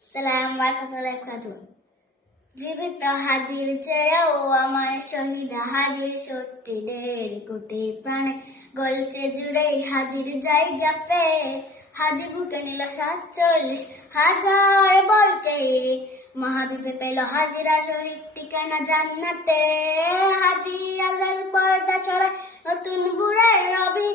সালাম ওয়ালাইকুম খাতুন জীবিত হাজির চেয়েও আমার শহীদ হাজির ৭০ কোটি প্রাণে গলছে জুড়ে হাজির জায়গা ফের হাজি বুকে নিল ৪৭,০০০ বলকে মহাবিবে পেল হাজিরা শহীদ ঠিকানা জান্নাতে হাজি আজার পর্দা সরাই নতুন বুড়ায় রবি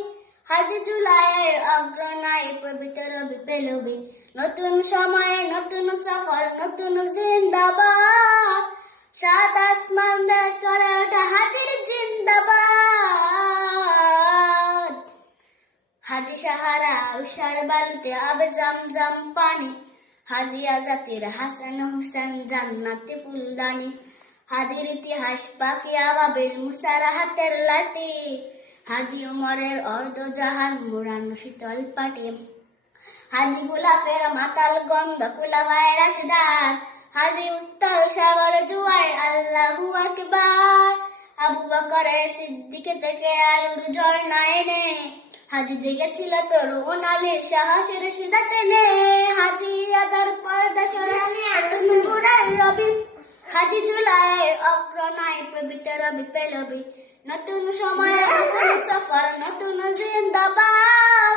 হাজি জুলাইয়ের অগ্রনায় পবিত্র রবি পেলবি নতুন সময়ে নতুন সফর নতুন জিন্দাবাদ সাত আসমান বের করে ওঠা হাজির জিন্দাবাদ হাজি সাহারা উষার বালুতে আবে জমজম পানি হাদিয়া জাতির হাসান হুসেন জান্নাতি ফুলদানি হাদির ইতিহাস পাকিয়া বাবিল মুসার হাতের লাঠি হাজি উমরের অর্ধ জাহান মুড়ানো শীতল পাটি হাজি গুলাফের মাতাল গন্ধ কুলা ভাইরাস ডাক হাজি উত্তাল সাগর জুয়ার আল্লাহু আকবার আবু বকরের সিদ্দিক থেকে আলুর ঝর্ণা এনে হাজি জেগেছিল তরুণ আলীর সাহসের সুতা টেনে হাজি আদার পর্দা সরাই নতুন বুড়ার রবি হাজি জুলাইয়ের অগ্রনায় পবিত্র রবি পেলবি নতুন সময় নতুন সফর নতুন জিন্দাবাদ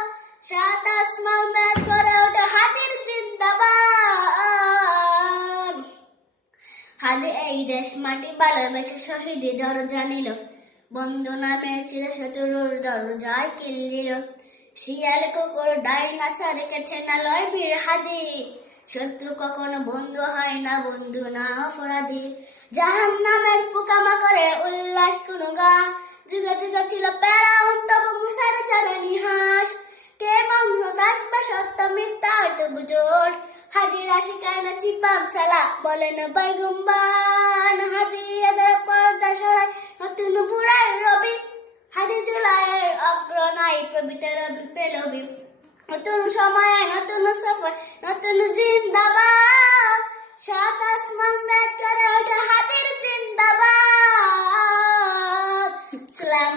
সাত আসমান বের করে ওঠে হাজির জিন্দাবাদ হাজি এই দেশ মাটি ভালোবেসে শহীদি দরজা নিল বন্ধু নামের ছিল শত্রুর দরজায় কিল দিল শিয়াল কুকুর ডাইনাসর রেখেছে না লয় বীর হাদি শত্রু কখনো বন্ধু হয় না বন্ধু না অপরাধী জাহান নামের পোকামাকড়ে উল্লাস কোন গান যুগে যুগে ছিল প্যারাউন তবু মুসার চালানি হাস কে মগ্ন থাকবে সত্য মিথ্যা তবু জোর হাজির আশিকার নসিবাম সালা বলেন বাইগম্বান হাজি এদের পর্দা সরাই নতুন বুড়ার রবি হাজি জুলাইয়ের অগ্রনায় পবিত্র রবি পেলবি নতুন সময়ে নতুন সফর নতুন জিন্দাবাদ সাত